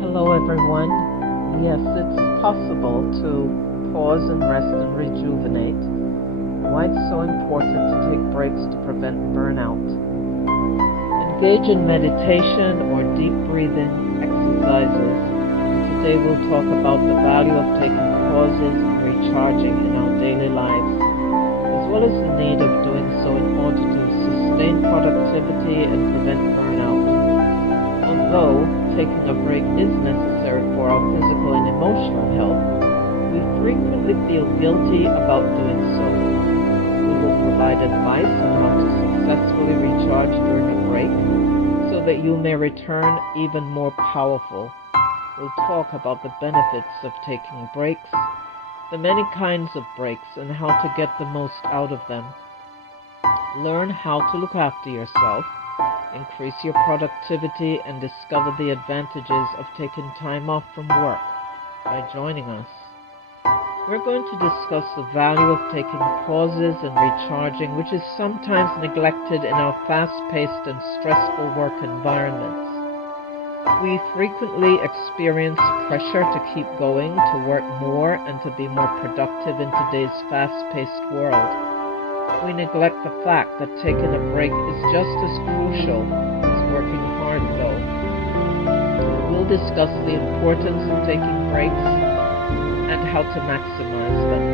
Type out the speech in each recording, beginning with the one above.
Hello everyone. Yes, it's possible to pause and rest and rejuvenate. Why it's so important to take breaks to prevent burnout. Engage in meditation or deep breathing exercises. Today we'll talk about the value of taking pauses and recharging in our daily lives, as well as the need of doing so in order to sustain productivity and prevent burnout. Although taking a break is necessary for our physical and emotional health, we frequently feel guilty about doing so. We will provide advice on how to successfully recharge during a break so that you may return even more powerful. We'll talk about the benefits of taking breaks, the many kinds of breaks, and how to get the most out of them. Learn how to look after yourself, increase your productivity, and discover the advantages of taking time off from work by joining us. We're going to discuss the value of taking pauses and recharging, which is sometimes neglected in our fast-paced and stressful work environments. We frequently experience pressure to keep going, to work more, and to be more productive in today's fast-paced world. We neglect the fact that taking a break is just as crucial as working hard, though. We'll discuss the importance of taking breaks and how to maximize them.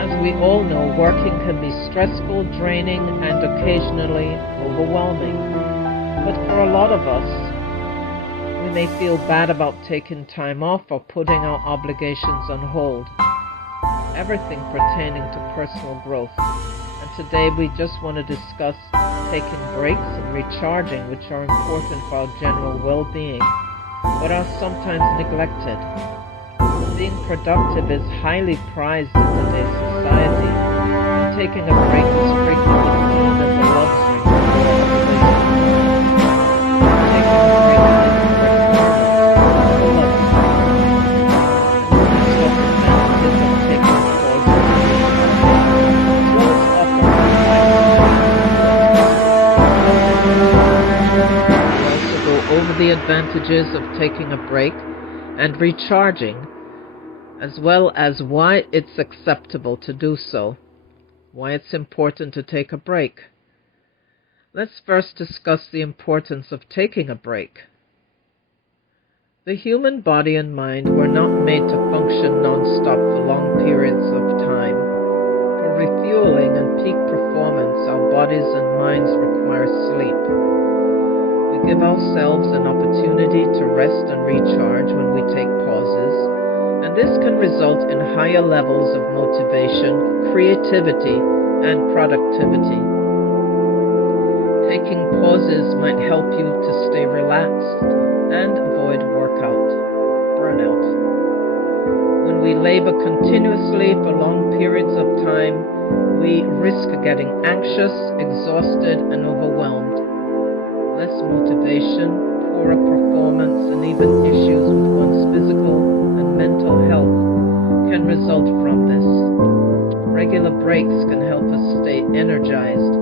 As we all know, working can be stressful, draining, and occasionally overwhelming. But for a lot of us, we may feel bad about taking time off or putting our obligations on hold. Everything pertaining to personal growth. And today we just want to discuss taking breaks and recharging, which are important for our general well-being, but are sometimes neglected. Being productive is highly prized in today's society, and taking a break is frequently seen as a luxury. Taking a break is a requirement for us. Over the advantages of taking a break and recharging. as well as why it's acceptable to do so, why it's important to take a break. Let's first discuss the importance of taking a break. The human body and mind were not made to function non-stop for long periods of time. For refueling and peak performance, our bodies and minds require sleep. We give ourselves an opportunity to rest and recharge when we take pauses, and this can result in higher levels of motivation, creativity, and productivity. Taking pauses might help you to stay relaxed and avoid burnout. When we labor continuously for long periods of time, we risk getting anxious, exhausted, and overwhelmed. Less motivation, poorer performance, and even issues with one's physical and mental health can result from this. Regular breaks can help us stay energized,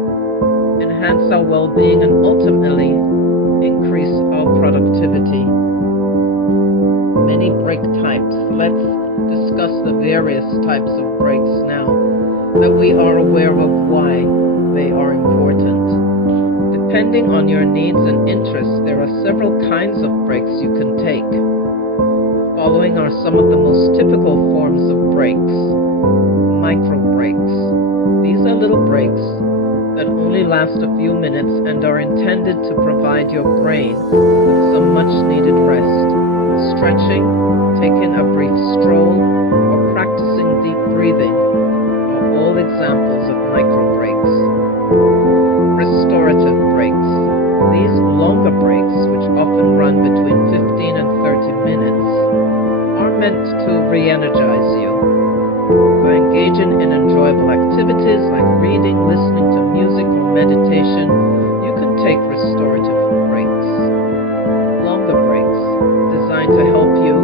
enhance our well-being, and ultimately increase our productivity. Many break types. Let's discuss the various types of breaks now that we are aware of why they are important. Depending on your needs and interests, there are several kinds of breaks you can take. The following are some of the most typical forms of breaks. Micro breaks. These are little breaks that only last a few minutes and are intended to provide your brain with some much-needed rest. Stretching, taking a brief stroll, or practicing deep breathing are all examples of micro breaks. Restorative breaks. These longer breaks, which often run between 15 and 30 minutes, are meant to re-energize you. By engaging in enjoyable activities like reading, listening to music, or meditation, you can take restorative breaks. Longer breaks, designed to help you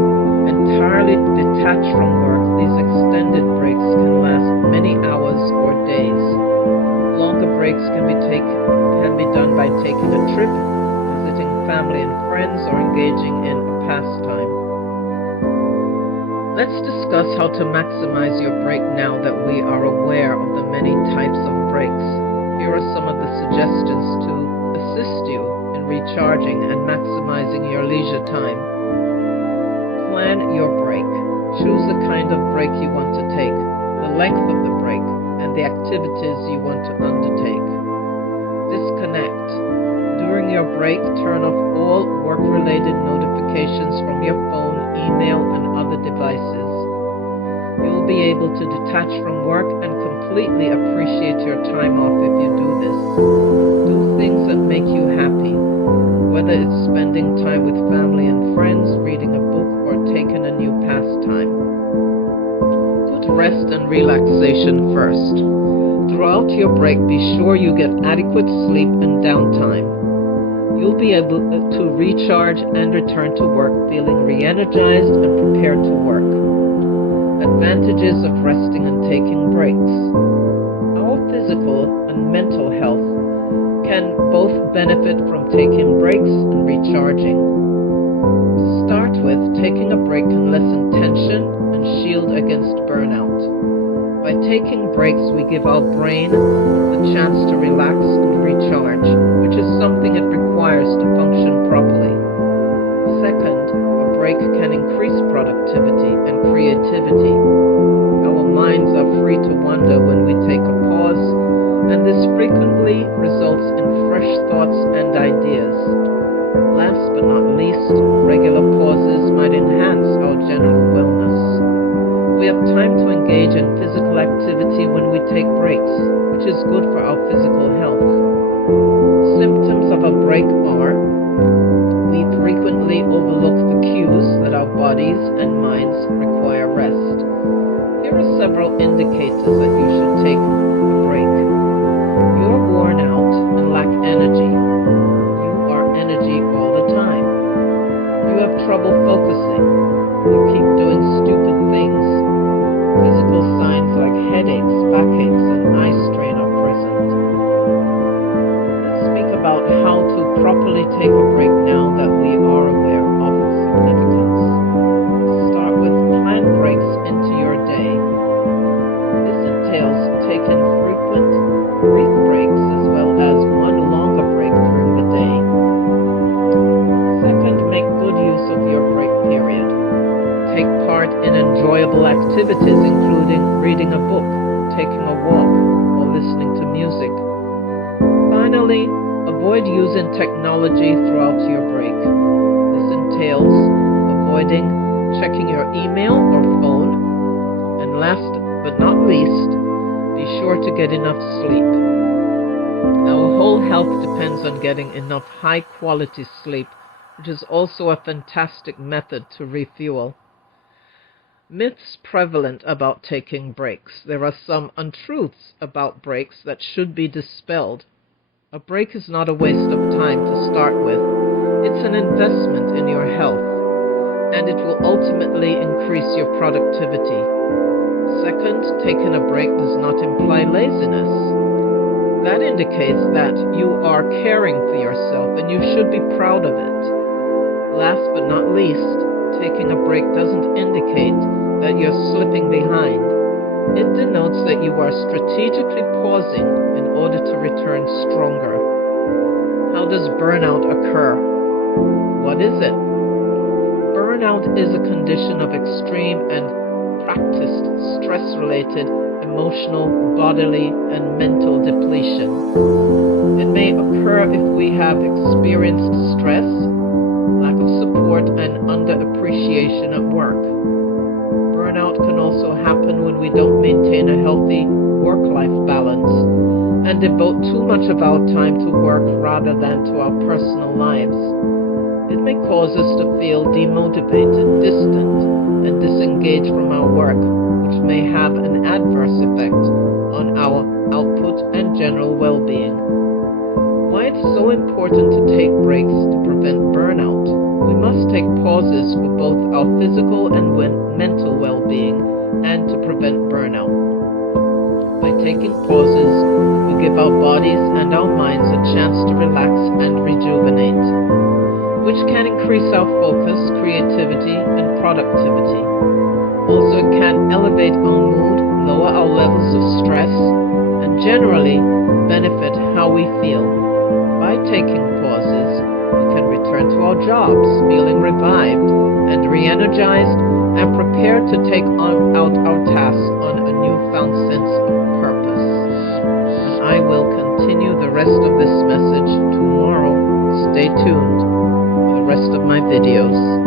entirely detach from work, these extended breaks can last many hours or days. Longer breaks can be done by taking a trip, visiting family and friends, or engaging in a pastime. Let's discuss how to maximize your break now that we are aware of the many types of breaks. Here are some of the suggestions to assist you in recharging and maximizing your leisure time. Plan your break. Choose the kind of break you want to take, the length of the break, and the activities you want to undertake. Disconnect. During your break, turn off all work-related notifications from your phone, email, and other devices. You'll be able to detach from work and completely appreciate your time off if you do this. Do things that make you happy, whether it's spending time with family and friends, reading a book, or taking a new pastime. Put rest and relaxation first. Throughout your break, be sure you get adequate sleep and downtime. You'll be able to recharge and return to work feeling re-energized and prepared to work. Advantages of resting and taking breaks. Our physical and mental health can both benefit from taking breaks and recharging. To start with, taking a break can lessen tension and shield against burnout. By taking breaks, we give our brain the chance to relax and recharge, which is something it requires to function properly. Second, a break can increase productivity and creativity. Our minds are free to wander when we take a pause, and this frequently results in fresh thoughts and ideas. Last but not least, regular pauses might enhance our general wellness. We have time to engage in physical activity when we take breaks, which is good for our physical health. Symptoms of a break are: we frequently overlook the cues that our bodies and minds require rest. Here are several indicators that you should take a break. You're worn out and lack energy. You are energy all the time. You have trouble focusing. You keep doing stupid things. Physical signs like headaches, backaches, and eye strain are present. Let's speak about how to properly take a break now that we are aware of its significance. Start with plan breaks in in enjoyable activities, including reading a book, taking a walk, or listening to music. Finally, avoid using technology throughout your break. This entails avoiding checking your email or phone. And last but not least, be sure to get enough sleep. Our whole health depends on getting enough high-quality sleep, which is also a fantastic method to refuel. Myths prevalent about taking breaks. There are some untruths about breaks that should be dispelled. A break is not a waste of time to start with. It's an investment in your health, and it will ultimately increase your productivity. Second, taking a break does not imply laziness. That indicates that you are caring for yourself, and you should be proud of it. Last but not least, taking a break doesn't indicate that you're slipping behind. It denotes that you are strategically pausing in order to return stronger. How does burnout occur? What is it? Burnout is a condition of extreme and practiced stress-related emotional, bodily, and mental depletion. It may occur if we have experienced stress, lack of support, and underappreciation at work. Burnout can also happen when we don't maintain a healthy work-life balance and devote too much of our time to work rather than to our personal lives. It may cause us to feel demotivated, distant, and disengaged from our work, which may have an adverse effect on our output and general well-being. Why it's so important to take breaks to prevent burnout. We must take pauses for both our physical and mental well-being and to prevent burnout. By taking pauses, we give our bodies and our minds a chance to relax and rejuvenate, which can increase our focus, creativity, and productivity. Also, it can elevate our mood, lower our levels of stress, and generally benefit how we feel. By taking pauses, we can return to our jobs feeling revived and re-energized and prepared to take out our tasks on a newfound sense of purpose. And I will continue the rest of this message tomorrow. Stay tuned for the rest of my videos.